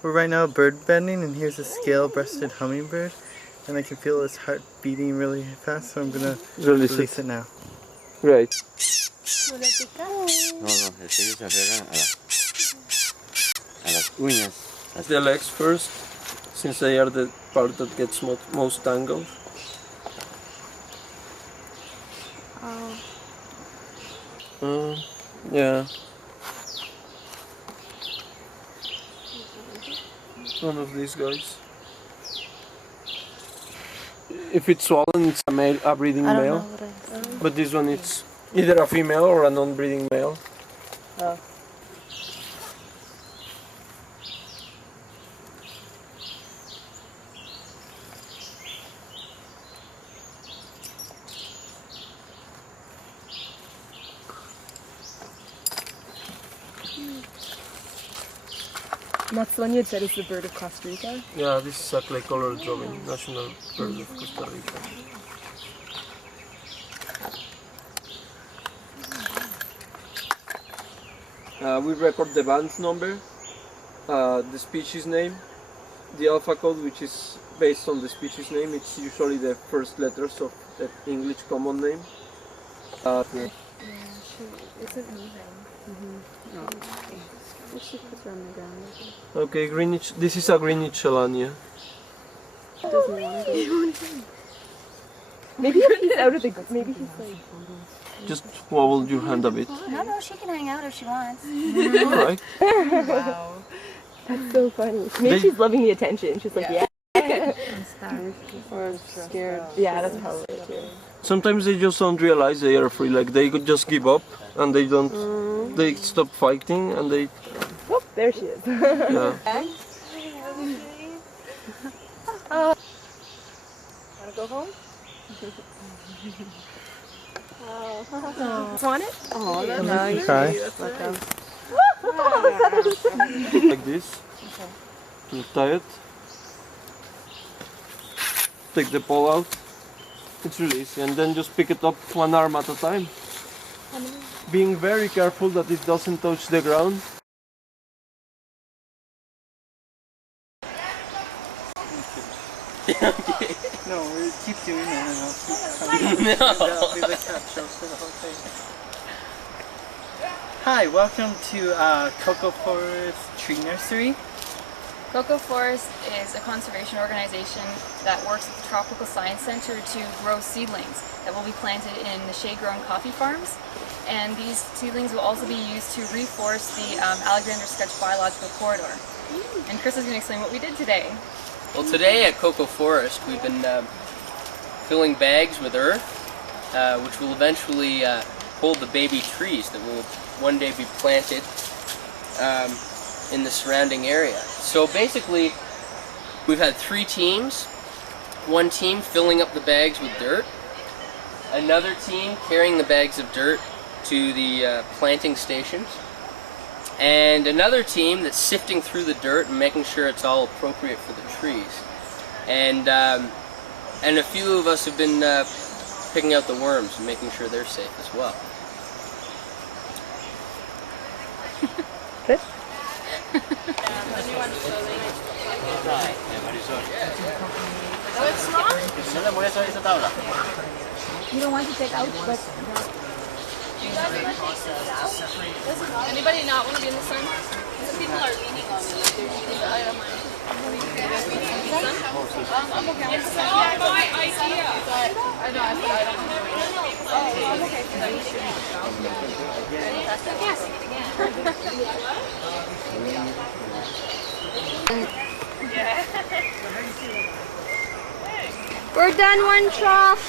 We're right now bird banding, and here's a scale-breasted hummingbird, and I can feel his heart beating really fast, so I'm gonna release it now. Right. No, el sello se arregla a las uñas. The legs first, since they are the part that gets most tangled. Yeah. One of these guys. If it's swollen, it's a breeding male. But this one, it's either a female or a non-breeding male. Oh. And that's the one you had said is the bird of Costa Rica? Yeah, this is a clay colored robin, national bird of Costa Rica. We record the band number, the species name, the alpha code, which is based on the species name. It's usually the first letters of the English common name. Yeah, sure. It's an anything. Oh, okay. She puts her on the ground. Okay, Greenwich. This is a Greenwich Chelania. Doesn't want to go. Maybe he's out of the. Maybe he's like. Just wobble your hand a bit. No, she can hang out if she wants. Alright. Wow. That's so funny. Maybe she's loving the attention. She's like, yeah. I'm starved. Or scared. Yeah, that's probably it too. Sometimes they just don't realize they are free. Like they could just give up and they don't. They stop fighting and they. Oh, there she is. Yeah. Wanna go home? Want it? Oh, that's nice. Try. Like this. You tie it. Take the pole out. It's really easy, and then just pick it up one arm at a time. Being very careful that it doesn't touch the ground. No, we keep doing that and I'll keep coming. That'll be the caption for the whole thing. Hi, welcome to Cocoa Forest Tree Nursery. Cocoa Forest is a conservation organization that works with the Tropical Science Center to grow seedlings that will be planted in the shade-grown coffee farms. And these seedlings will also be used to reforest the Alexander Sketch Biological Corridor. And Chris is going to explain what we did today. Well, today at Cocoa Forest we've been filling bags with earth, which will eventually hold the baby trees that will one day be planted in the surrounding area. So basically, we've had 3 teams. One team filling up the bags with dirt, another team carrying the bags of dirt to the planting stations, and another team that's sifting through the dirt and making sure it's all appropriate for the trees. And a few of us have been picking out the worms and making sure they're safe as well. Good. You don't want to take out, but Anybody not want to be in the sun? Some people are leaning on me. I don't mind. I'm okay. It's not my idea. I know. I don't mind. Oh, I'm okay. we're done one trough.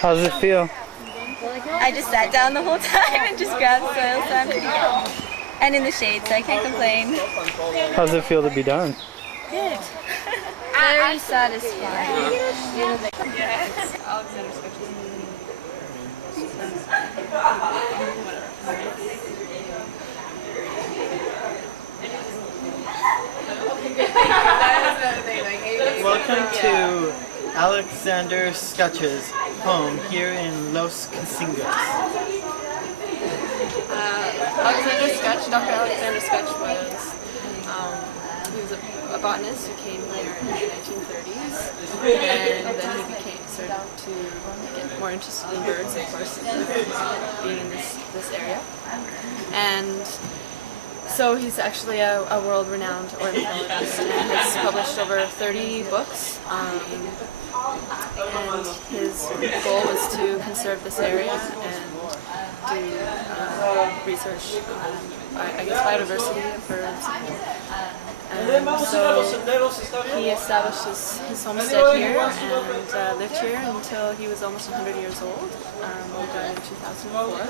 How does it feel? I just sat down the whole time and just grabbed soil, so I'm pretty good. And in the shade, so I can't complain. How does it feel to be done? Good. Very satisfying. Welcome to Alexander Scutch's home here in Los Cusingas. Alexander Scutch, Dr. Alexander Scutch was he was a botanist who came here in the 1930s, and then he started to get more interested in birds, of course, being in this area. And so he's actually a world-renowned ornithologist and has published over 30 books. And his goal was to conserve this area and do research on, I guess, biodiversity of birds. And so he established his homestead here and lived here until he was almost 100 years old. He died in 2004.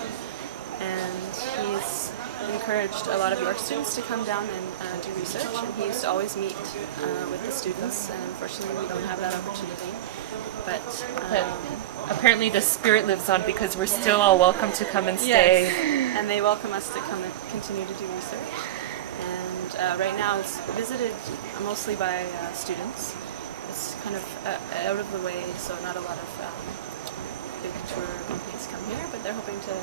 And he's encouraged a lot of York students to come down and do research, and he used to always meet with the students, and unfortunately we don't have that opportunity. But apparently the spirit lives on because we're still all welcome to come and stay. Yes, and they welcome us to come and continue to do research. And right now it's visited mostly by students. It's kind of out of the way, so not a lot of big tour companies come here, but they're hoping to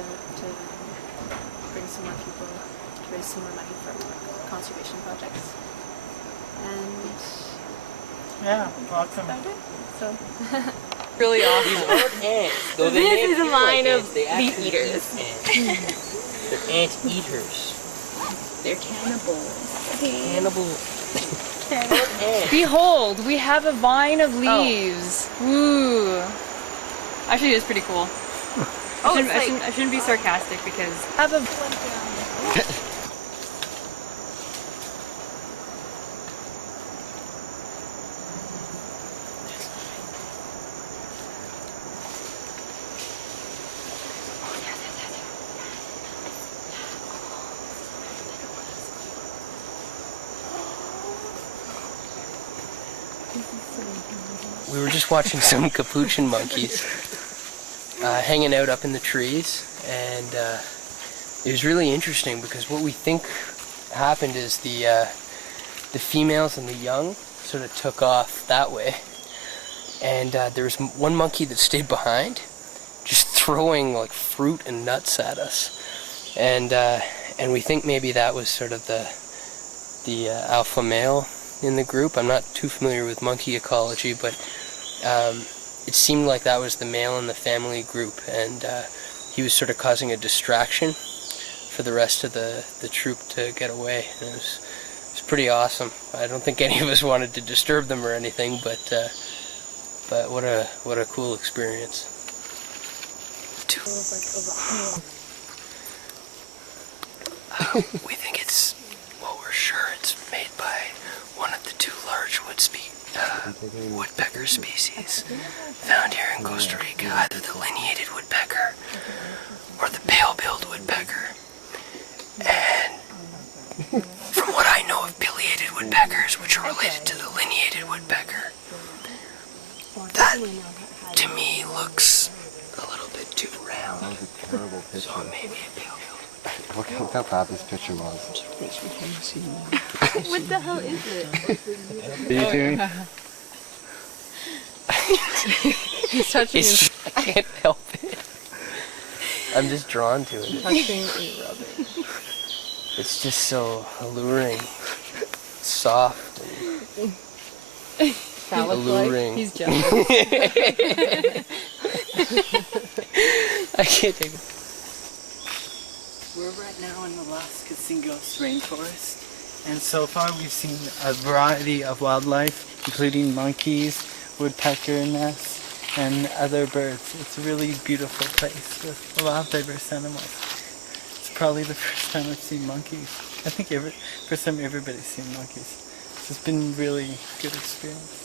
bring some more people to raise some more money for conservation projects. And Yeah, welcome. that's about it. So Really awesome. Ants. Though This is a mine of leaf actually eaters. eat ants. They're ant eaters. They're cannibals. Ants. Behold, we have a vine of leaves. Woo. Actually, it's pretty cool. I shouldn't be sarcastic because I have a We were just watching some capuchin monkeys hanging out up in the trees, and it was really interesting because what we think happened is the females and the young sort of took off that way, and there was one monkey that stayed behind, just throwing like fruit and nuts at us, and we think maybe that was sort of the alpha male in the group. I'm not too familiar with monkey ecology, but it seemed like that was the male in the family group, and he was sort of causing a distraction for the rest of the troop to get away. And it was pretty awesome. I don't think any of us wanted to disturb them or anything, but what a cool experience. We think it's, well, we're sure it's made by one of the two large woodpecker species found here in Costa Rica, either the lineated woodpecker or the pale-billed woodpecker. And from what I know of pileated woodpeckers, which are related to the lineated woodpecker, that to me looks a little bit too round. That was a terrible picture. So it may be a pale-billed. Look how bad this picture was. what the hell is it? What are you doing? He's touching It's I can't help it. I'm just drawn to it. touching and rubbing. It's just so alluring, soft, and alluring. He's jealous. I can't take it. We're right now in the Las Cusingas rainforest, and so far we've seen a variety of wildlife, including monkeys, woodpecker nests, and other birds. It's a really beautiful place with a lot of diverse animals. It's probably the first time I've seen monkeys. I think first time everybody's seen monkeys. It's been a really good experience.